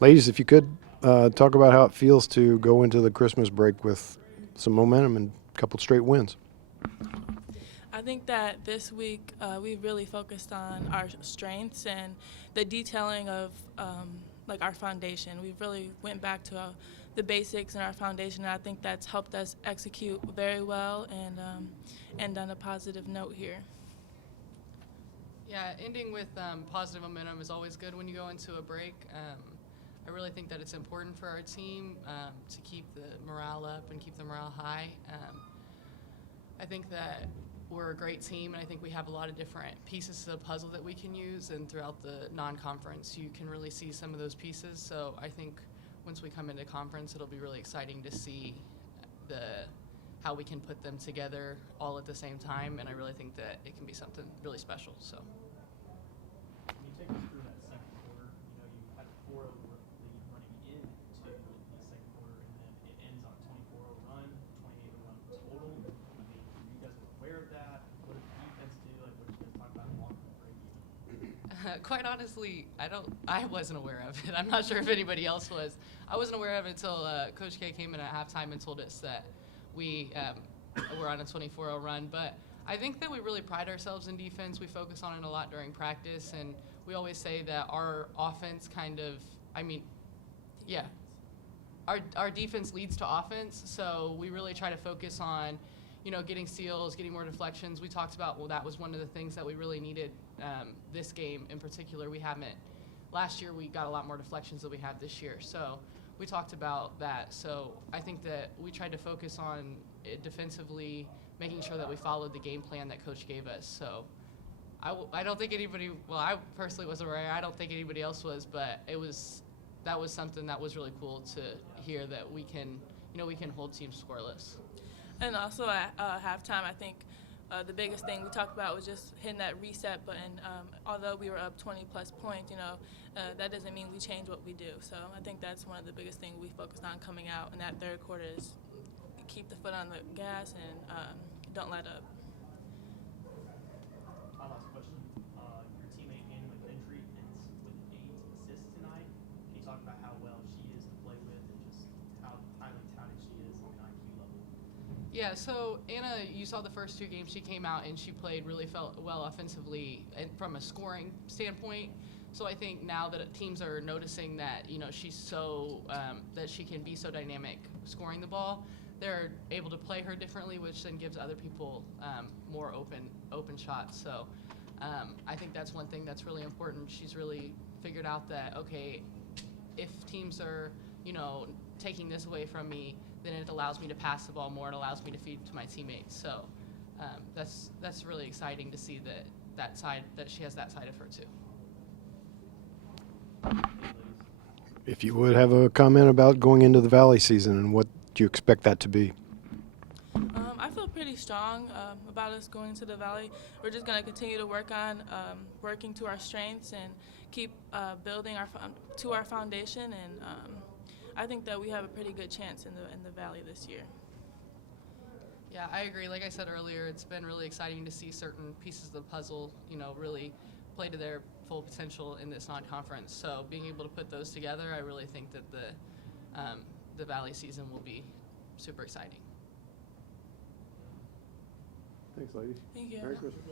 Ladies, if you could talk about how it feels to go into the Christmas break with some momentum and a couple straight wins. I think that this week we've really focused on our strengths and the detailing of like our foundation. We've really went back to the basics and our foundation, and I think that's helped us execute very well and end on a positive note here. Yeah, ending with positive momentum is always good when you go into a break. I really think that it's important for our team to keep the morale up and keep the morale high. I think that we're a great team, and I think we have a lot of different pieces to the puzzle that we can use. And throughout the non-conference, you can really see some of those pieces. So I think once we come into conference, it'll be really exciting to see the how we can put them together all at the same time. And I really think that it can be something really special. So. Can you take us through that second quarter? You had a 4-0 lead running into the second quarter, and then it ends on a 24-0 run, 28-0 run total. I mean, you guys were aware of that? What did the defense do? Like, what did you guys talk about in the locker room break even? Quite honestly, I wasn't aware of it. I'm not sure if anybody else was. I wasn't aware of it until Coach K came in at halftime and told us that we were on a 24-0 run. But I think that we really pride ourselves in defense. We focus on it a lot during practice, and we always say that our offense our defense leads to offense. So we really try to focus on, getting steals, getting more deflections. We talked about, that was one of the things that we really needed this game in particular. Last year we got a lot more deflections than we have this year. So we talked about that. So I think that we tried to focus on it defensively, making sure that we followed the game plan that Coach gave us. So I don't think anybody, I personally wasn't aware. I don't think anybody else was, but that was something that was really cool to hear, that we can hold teams scoreless. And also at halftime, I think the biggest thing we talked about was just hitting that reset button. Although we were up 20-plus points, that doesn't mean we change what we do. So I think that's one of the biggest things we focused on coming out in that third quarter is keep the foot on the gas and don't let up. My last question. Your teammate Anna McKendry ends with 8 assists tonight. Can you talk about how well she is to play with and just how highly touted she is on an IQ level? Yeah, so Anna, you saw the first 2 games she came out and she played really well offensively and from a scoring standpoint. So I think now that teams are noticing that, she's so that she can be so dynamic scoring the ball, they're able to play her differently, which then gives other people more open shots. So I think that's one thing that's really important. She's really figured out that, okay, if teams are, taking this away from me, then it allows me to pass the ball more. It allows me to feed to my teammates. So that's really exciting to see that she has that side of her too. If you would have a comment about going into the Valley season and what do you expect that to be? I feel pretty strong about us going to the Valley. We're just going to continue to work on working to our strengths and keep building to our foundation. And I think that we have a pretty good chance in the Valley this year. Yeah, I agree. Like I said earlier, it's been really exciting to see certain pieces of the puzzle, really play to their full potential in this non-conference. So being able to put those together, I really think that the Valley season will be super exciting. Thanks, ladies. Thank you. Merry Christmas.